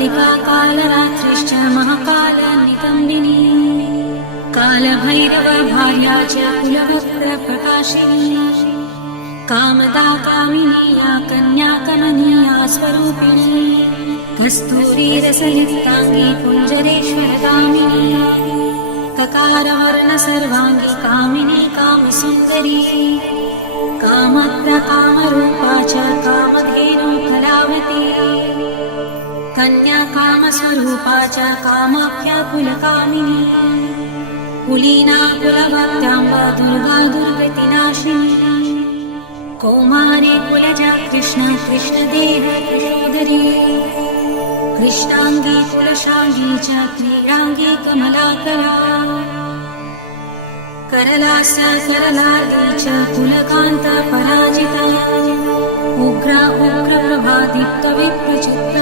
कालिका कालरात्रिश्च महाकालनिकन्दिनी कालभैरव भार्या च कुलवक्त्रप्रकाशिनी कामदा कामिनी या कन्या कमनीया स्वरूपिणी कस्तूरीरसयुक्ताङ्गी कुञ्जरेश्वरगामिनी ककारवर्ण सर्वाङ्गी कामिनी कामसुन्दरी कामत्र कामरूपा च कामधेनु कलावती कन्या कामस्वरूपा च कामाख्या कुलकामिनी कुलीना कुलभक्त्याम्बा दुर्गा दुर्गतिनाशिनी कौमारी कुलजा कृष्ण कृष्णदेह यशोदरी कृष्णांगी कुलशांगी च क्रीडांगी कमलाकरा करलास करलार्दी च कुलकांत पराजिता उग्रा उग्रप्रभादीप्त विप्रचित्तमा